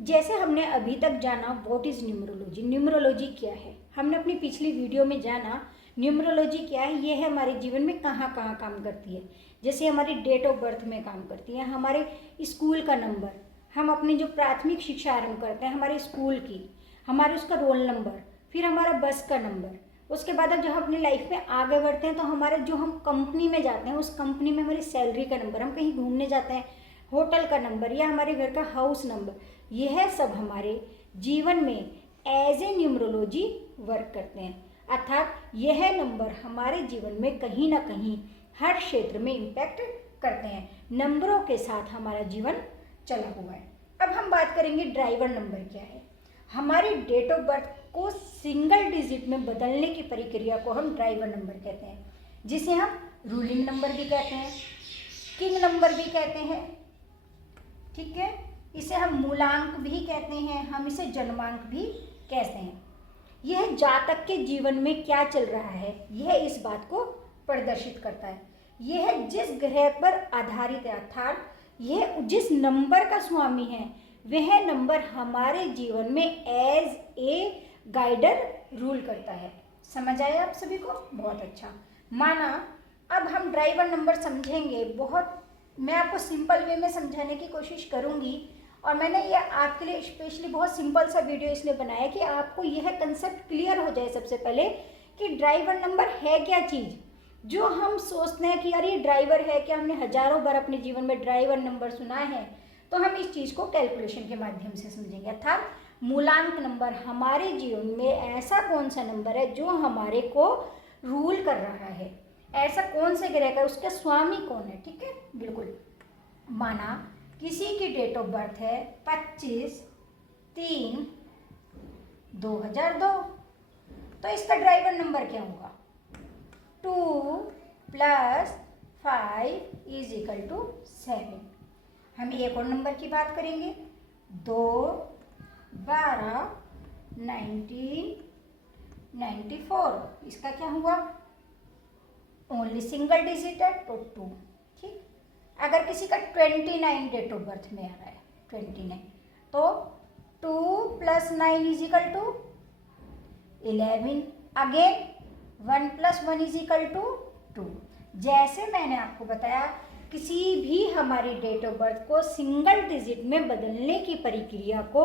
जैसे हमने अभी तक जाना व्हाट इज़ न्यूमरोलॉजी, न्यूमरोलॉजी क्या है। हमने अपनी पिछली वीडियो में जाना न्यूमरोलॉजी क्या है, ये है हमारे जीवन में कहाँ कहाँ काम करती है। जैसे हमारी डेट ऑफ बर्थ में काम करती है, हमारे स्कूल का नंबर, हम अपनी जो प्राथमिक शिक्षा आरंभ करते हैं हमारे स्कूल की, हमारे उसका रोल नंबर, फिर हमारा बस का नंबर। उसके बाद अब जब हम अपनी लाइफ में आगे बढ़ते हैं तो हमारे जो हम कंपनी में जाते हैं उस कंपनी में हमारी सैलरी का नंबर, हम कहीं घूमने जाते हैं होटल का नंबर या हमारे घर का हाउस नंबर, यह सब हमारे जीवन में एज ए न्यूमरोलॉजी वर्क करते हैं। अर्थात यह नंबर हमारे जीवन में कहीं ना कहीं हर क्षेत्र में इम्पैक्ट करते हैं। नंबरों के साथ हमारा जीवन चला हुआ है। अब हम बात करेंगे ड्राइवर नंबर क्या है। हमारी डेट ऑफ बर्थ को सिंगल डिजिट में बदलने की प्रक्रिया को हम ड्राइवर नंबर कहते हैं, जिसे हम रूलिंग नंबर भी कहते हैं, किंग नंबर भी कहते हैं, ठीक है। इसे हम मूलांक भी कहते हैं, हम इसे जन्मांक भी कहते हैं। यह जातक के जीवन में क्या चल रहा है यह इस बात को प्रदर्शित करता है। यह जिस ग्रह पर आधारित है, अर्थात यह जिस नंबर का स्वामी है वह नंबर हमारे जीवन में एज ए गाइडर रूल करता है। समझ आया आप सभी को? बहुत अच्छा। माना अब हम ड्राइवर नंबर समझेंगे, मैं आपको सिंपल वे में समझाने की कोशिश करूंगी। और मैंने ये आपके लिए स्पेशली बहुत सिंपल सा वीडियो इसलिए बनाया कि आपको यह कंसेप्ट क्लियर हो जाए सबसे पहले कि ड्राइवर नंबर है क्या चीज़। जो हम सोचते हैं कि यार ये ड्राइवर है क्या, हमने हजारों बार अपने जीवन में ड्राइवर नंबर सुना है, तो हम इस चीज़ को कैलकुलेशन के माध्यम से समझेंगे। अर्थात मूलांक नंबर हमारे जीवन में ऐसा कौन सा नंबर है जो हमारे को रूल कर रहा है, ऐसा कौन से ग्रह का, उसका स्वामी कौन है, ठीक है। बिल्कुल, माना किसी की डेट ऑफ बर्थ है 25/3/2002, तो इसका ड्राइवर नंबर क्या होगा? 2 + 5 = 7। हम एक और नंबर की बात करेंगे, 2/12/1994, इसका क्या हुआ? ओनली सिंगल डिजिट है तो 2, ठीक। अगर किसी का 29 डेट ऑफ बर्थ में आ रहा है 29, तो 2 + 9 = 11। अगेन 1 + 1 = 2। जैसे मैंने आपको बताया किसी भी हमारी डेट ऑफ बर्थ को सिंगल डिजिट में बदलने की प्रक्रिया को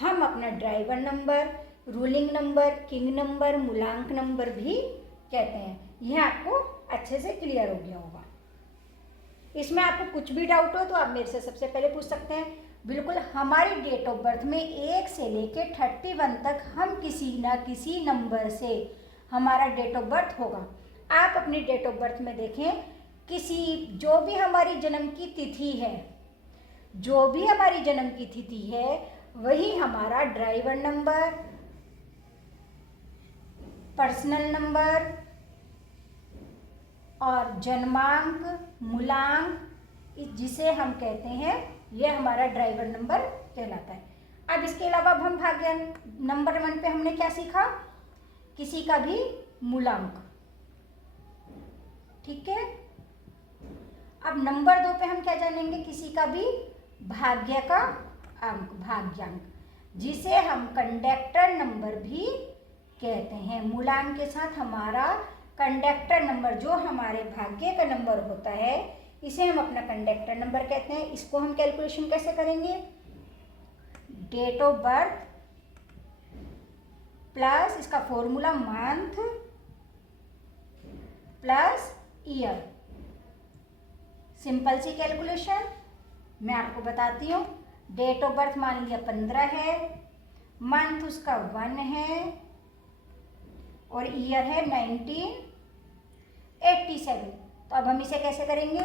हम अपना driver number, ruling number, king number, मूलांक नंबर भी कहते हैं। यह आपको अच्छे से क्लियर हो गया होगा। इसमें आपको कुछ भी डाउट हो तो आप मेरे से सबसे पहले पूछ सकते हैं। बिल्कुल, हमारी डेट ऑफ बर्थ में 1 से लेके 31 तक हम किसी ना किसी नंबर से हमारा डेट ऑफ बर्थ होगा। आप अपनी डेट ऑफ बर्थ में देखें, जो भी हमारी जन्म की तिथि है, जो भी हमारी जन्म की तिथि है वही हमारा ड्राइवर नंबर, पर्सनल नंबर और जन्मांक, मूलांक, जिसे हम कहते हैं, यह हमारा ड्राइवर नंबर कहलाता है। अब इसके अलावा अब हम भाग्यांक नंबर 1 पे हमने क्या सीखा? किसी का भी मूलांक, ठीक है। अब नंबर 2 पे हम क्या जानेंगे? किसी का भी भाग्य का अंक, भाग्यांक, जिसे हम कंडक्टर नंबर भी कहते हैं। मूलांक के साथ हमारा कंडक्टर नंबर, जो हमारे भाग्य का नंबर होता है, इसे हम अपना कंडक्टर नंबर कहते हैं। इसको हम कैलकुलेशन कैसे करेंगे? डेट ऑफ बर्थ प्लस इसका formula month plus year. Simple सी कैलकुलेशन मैं आपको बताती हूँ। डेट ऑफ बर्थ मान लिया 15 है, मंथ उसका 1 है और ईयर है 1987। तो अब हम इसे कैसे करेंगे?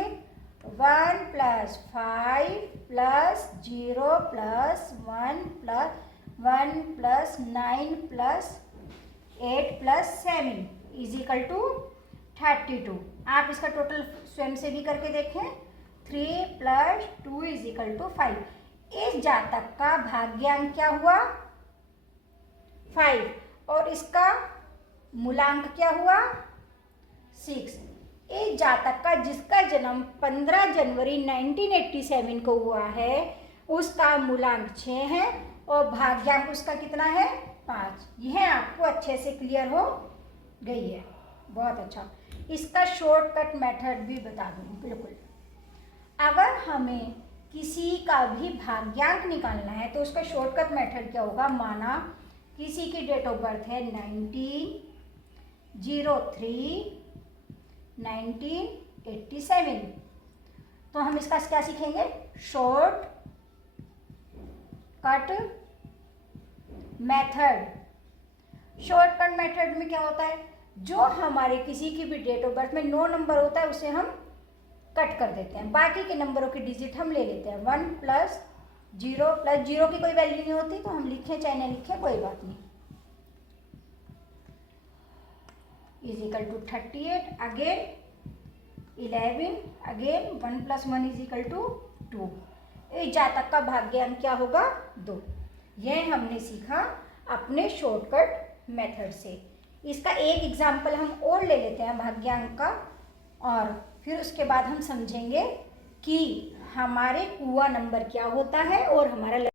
1 + 5 + 0 + 1 + 1 + 9 + 8 + 7 = 32। आप इसका टोटल स्वयं से भी करके देखें। 3 + 2 = 5। इस जातक का भाग्यांक क्या हुआ? 5 और इसका मूलांक क्या हुआ? 6। इस जातक का जिसका जन्म 15 जनवरी 1987 को हुआ है उसका मूलांक 6 है और भाग्यांक उसका कितना है 5। यह आपको अच्छे से क्लियर हो गई है, बहुत अच्छा। इसका शॉर्टकट मेथड भी बता दूँ। बिल्कुल, अगर हमें किसी का भी भाग्यांक निकालना है तो उसका शॉर्टकट मेथड क्या होगा। माना किसी की डेट ऑफ बर्थ है 1903/1987, तो हम इसका क्या सीखेंगे, short cut method. Shortcut method में क्या होता है, जो हमारे किसी की भी डेट ऑफ बर्थ में 9 नंबर होता है उसे हम कट कर देते हैं, बाकी के नंबरों की डिजिट हम ले लेते हैं। 1 + 0 + 0 की कोई वैल्यू नहीं होती, तो हम लिखें चाहे ना लिखें कोई बात नहीं। = 38, अगेन 11, अगेन 1 + 1 = 2। जा तक का भाग्यांक क्या होगा 2। यह हमने सीखा अपने शॉर्टकट मेथड से। इसका एक एग्जाम्पल हम और ले लेते हैं भाग्यांक का, और फिर उसके बाद हम समझेंगे कि हमारे कुआ नंबर क्या होता है और हमारा